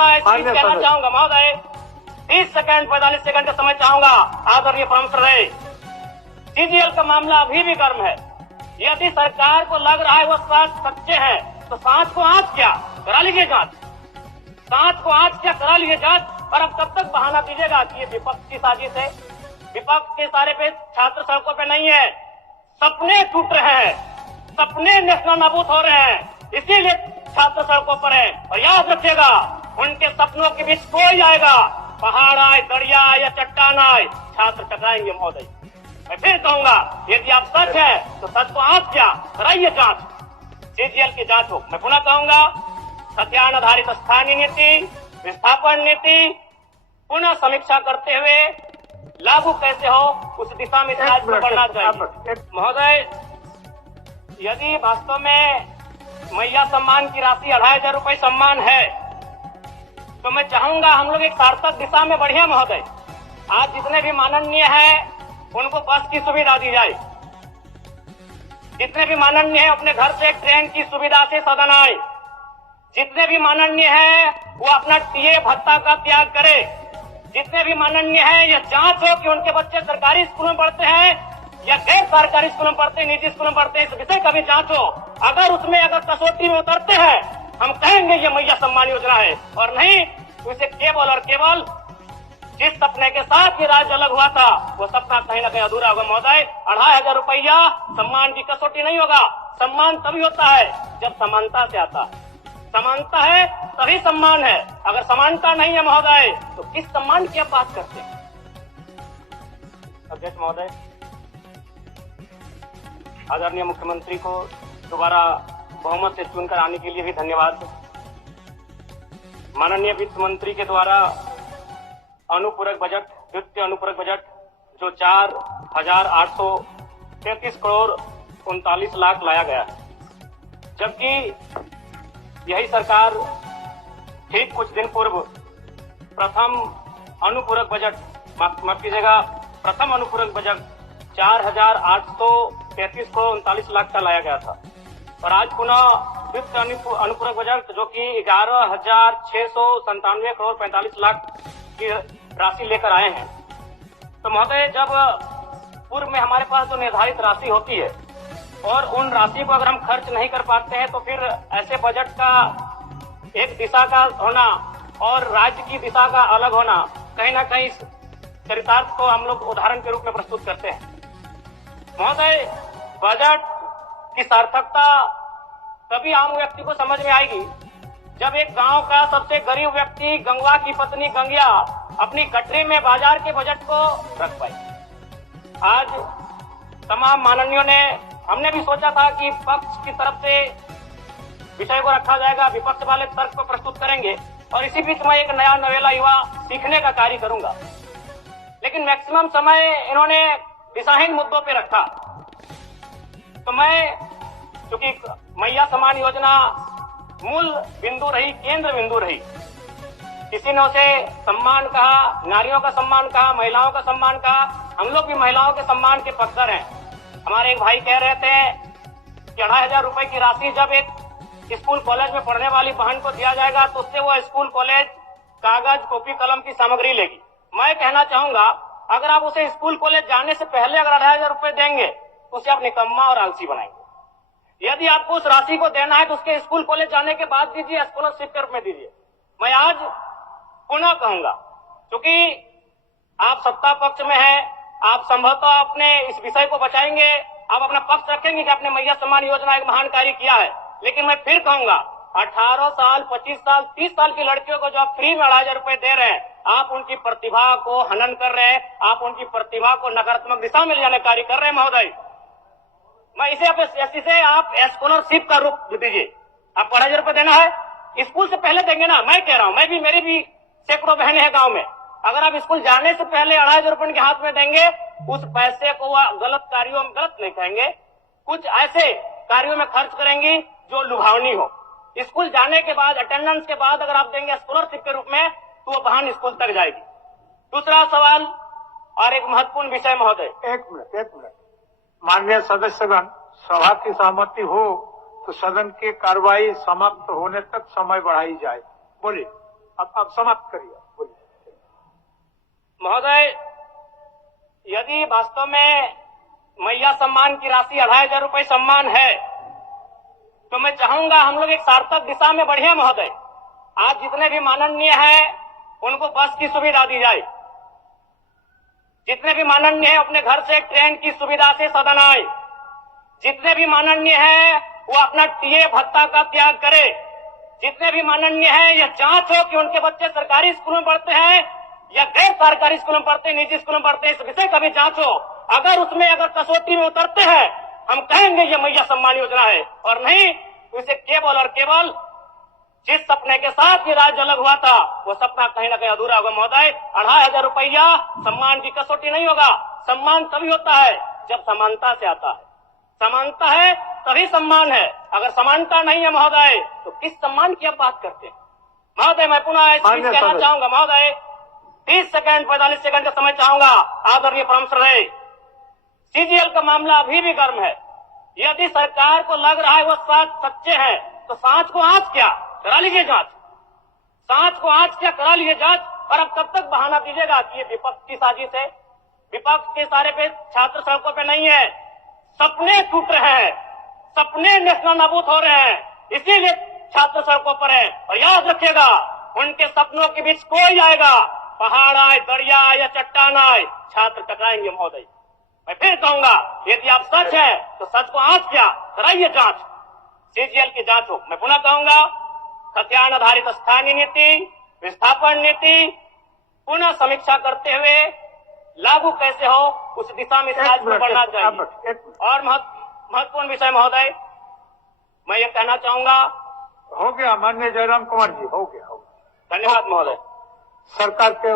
मैं एक चीज कहना चाहूंगा महोदय, 30 सेकंड 45 सेकंड का समय चाहूंगा। आदरणीय परमेश्वर है, सीजीएल का मामला अभी भी गर्म है। यदि सरकार को लग रहा है वो सच्चे हैं तो सांच को आंच क्या करा लीजिए जांच, सांच को आंच क्या करा लीजिए जांच। और अब कब तक बहाना दीजिएगा कि ये विपक्ष की साजिश है? विपक्ष के सारे पे छात्र सड़कों पे नहीं है, सपने टूट रहे हैं, सपने नेशनल नाबूद हो रहे हैं, इसीलिए छात्र सड़कों पर है। और याद रखिएगा, उनके सपनों के बीच कोई आएगा, पहाड़ आए, दरिया आए या चट्टान आए, छात्र टकराएंगे महोदय। मैं फिर कहूंगा, यदि आप सच है तो सच को आंच क्या कराइए जांच, सीजीएल की जांच हो। मैं पुनः कहूंगा, सत्यान आधारित स्थानीय नीति, विस्थापन नीति पुनः समीक्षा करते हुए लागू कैसे हो उस दिशा में आज बढ़ना चाहिए महोदय। यदि वास्तव में मैया सम्मान की राशि 2500 रुपए सम्मान है तो मैं चाहूंगा हम लोग एक सार्थक दिशा में बढ़िया महोदय। आज जितने भी माननीय हैं उनको बस की सुविधा दी जाए, जितने भी माननीय हैं अपने घर से एक ट्रेन की सुविधा से सदन आए, जितने भी माननीय हैं वो अपना टीए भत्ता का त्याग करे, जितने भी माननीय हैं यह जांच हो कि उनके बच्चे सरकारी स्कूलों में पढ़ते हैं या गैर सरकारी स्कूलों में पढ़ते हैं, निजी स्कूलों में पढ़ते हैं, इस विषय का भी जांच हो। अगर उसमें कसौटी में उतरते हैं हम कहेंगे ये मैया सम्मान योजना है, और नहीं तो इसे केवल और केवल जिस सपने के साथ ये राज्य अलग हुआ था वो सपना कहीं ना कहीं अधूरा होगा महोदय। 2500 रुपया सम्मान की कसौटी नहीं होगा। सम्मान तभी होता है जब समानता से आता है, समानता है तभी सम्मान है। अगर समानता नहीं है महोदय तो किस सम्मान की आप बात करते हैं? अध्यक्ष महोदय, आदरणीय मुख्यमंत्री को दोबारा बहुमत से चुनकर आने के लिए भी धन्यवाद। माननीय वित्त मंत्री के द्वारा अनुपूरक बजट, द्वितीय अनुपूरक बजट जो 4,833 करोड़ 39 लाख लाया गया है, जबकि यही सरकार ठीक कुछ दिन पूर्व प्रथम अनुपूरक बजट, माफ कीजिएगा, प्रथम अनुपूरक बजट 4,833 करोड़ 39 लाख का लाया गया था। और आज पुनः द्वितीय अनुपूरक बजट जो कि 11,697 करोड़ 45 लाख की राशि लेकर आए हैं। तो महोदय, जब पूर्व में हमारे पास जो निर्धारित राशि होती है और उन राशि को अगर हम खर्च नहीं कर पाते हैं तो फिर ऐसे बजट का एक दिशा का होना और राज्य की दिशा का अलग होना कहीं ना कहीं चरितार्थ को हम लोग उदाहरण के रूप में प्रस्तुत करते हैं। महोदय, बजट की सार्थकता तभी आम व्यक्ति को समझ में आएगी जब एक गांव का सबसे गरीब व्यक्ति, गंगवा की पत्नी गंगिया, अपनी गठरी में बाजार के बजट को रख पाई। आज तमाम माननीयों ने, हमने भी सोचा था कि पक्ष की तरफ से विषय को रखा जाएगा, विपक्ष वाले तर्क को प्रस्तुत करेंगे और इसी बीच मैं एक नया नवेला युवा सीखने का कार्य करूंगा। लेकिन मैक्सिमम समय इन्होंने दिशाहीन मुद्दों पे रखा। तो मैं, क्योंकि मैया सम्मान योजना मूल बिंदु रही, केंद्र बिंदु रही, किसी ने उसे सम्मान कहा, नारियों का सम्मान कहा, महिलाओं का सम्मान कहा। हम लोग भी महिलाओं के सम्मान के पक्षधर हैं। हमारे एक भाई कह रहे थे कि 2500 रुपए की राशि जब एक स्कूल कॉलेज में पढ़ने वाली बहन को दिया जाएगा तो उससे वो स्कूल कॉलेज कागज, कॉपी, कलम की सामग्री लेगी। मैं कहना चाहूंगा, अगर आप उसे स्कूल कॉलेज जाने से पहले अगर 2500 रुपए देंगे तो उसे आप निकम्मा और आलसी बनाएंगे। यदि आपको उस राशि को देना है तो उसके स्कूल कॉलेज जाने के बाद दीजिए, स्कॉलरशिप के रूप में दीजिए। मैं आज पुनः कहूंगा, क्योंकि आप सत्ता पक्ष में हैं, आप संभवतः अपने इस विषय को बचाएंगे, आप अपना पक्ष रखेंगे कि आपने मैया सम्मान योजना एक महान कार्य किया है। लेकिन मैं फिर कहूंगा, 18 साल, 25 साल, 30 साल की लड़कियों को जो आप फ्री में 2500 रुपए दे रहे हैं, आप उनकी प्रतिभा को हनन कर रहे हैं, आप उनकी प्रतिभा को नकारात्मक दिशा में ले जाने कार्य कर रहे हैं महोदय। मैं इसे आप स्कॉलरशिप का रूप दीजिए। आपको 2500 रुपए देना है, स्कूल से पहले देंगे ना। मैं कह रहा हूं, मेरी भी सैकड़ों बहनें हैं गांव में, अगर आप स्कूल जाने से पहले 2500 रुपए उनके हाथ में देंगे, उस पैसे को वह गलत कार्यों में, गलत नहीं कहेंगे, कुछ ऐसे कार्यों में खर्च करेंगी जो लुभावनी हो। स्कूल जाने के बाद, अटेंडेंस के बाद अगर आप देंगे स्कॉलरशिप के रूप में तो वो बहन स्कूल तक जाएगी। दूसरा सवाल और एक महत्वपूर्ण विषय महोदय। एक मिनट माननीय सदस्यगण, सभा की सहमति हो तो सदन की कार्रवाई समाप्त होने तक समय बढ़ाई जाए। बोलिए आप समाप्त करिए, बोलिए। महोदय, यदि वास्तव में मैया सम्मान की राशि 2,500 रुपये सम्मान है, तो मैं चाहूंगा हम लोग एक सार्थक दिशा में बढ़े महोदय। आज जितने भी माननीय हैं उनको बस की सुविधा दी जाए, जितने भी माननीय हैं अपने घर से ट्रेन की सुविधा से सदन आए, जितने भी माननीय हैं वो अपना टीए भत्ता का त्याग करे, जितने भी माननीय हैं यह जांच हो कि उनके बच्चे सरकारी स्कूल में पढ़ते हैं या गैर सरकारी स्कूल में पढ़ते हैं, निजी स्कूल में पढ़ते हैं, इस विषय का भी जांच हो। अगर उसमें अगर कसौटी में उतरते हैं हम कहेंगे ये मैया सम्मान योजना है, और नहीं तो इसे केवल और केवल जिस सपने के साथ ये राज्य अलग हुआ था वो सपना कहीं ना कहीं अधूरा होगा महोदय। 2,500 रुपया सम्मान की कसौटी नहीं होगा। सम्मान तभी होता है जब समानता से आता है, समानता है तभी सम्मान है। अगर समानता नहीं है महोदय तो किस सम्मान की आप बात करते हैं महोदय? मैं पुनः इस चीज कहना चाहूंगा महोदय, 30 सेकंड 45 सेकंड का समय चाहूंगा। आदरणीय परम श्रद्धेय, सीजीएल का मामला अभी भी गर्म है। यदि सरकार को लग रहा है वो सच्चे हैं तो सांच को आंच क्या करा लीजिए जांच, सांच को आंच क्या करा लीजिए जांच। और अब तब तक बहाना दीजिएगा कि ये विपक्ष की साजिश है। विपक्ष के सारे पे छात्र सड़कों पे नहीं है, सपने टूट रहे हैं, सपने नेशनल नाबूद हो रहे हैं, इसीलिए छात्र सड़कों पर है। और याद रखिएगा उनके सपनों के बीच कोई आएगा, पहाड़ आए, दरिया आए या चट्टान आए, छात्र टकराएंगे महोदय। मैं फिर कहूंगा यदि आप सच है तो सच को आंच क्या कराइए जांच, सीजीएल की जांच हो। मैं पुनः कहूंगा खतियान आधारित स्थानीय नीति, विस्थापन नीति पुनः समीक्षा करते हुए लागू कैसे हो उस दिशा में राज्य में बढ़ना चाहिए। और महत्वपूर्ण विषय महोदय, मैं ये कहना चाहूंगा, हो गया माननीय जयराम कुमार जी, हो गया। धन्यवाद महोदय। सरकार के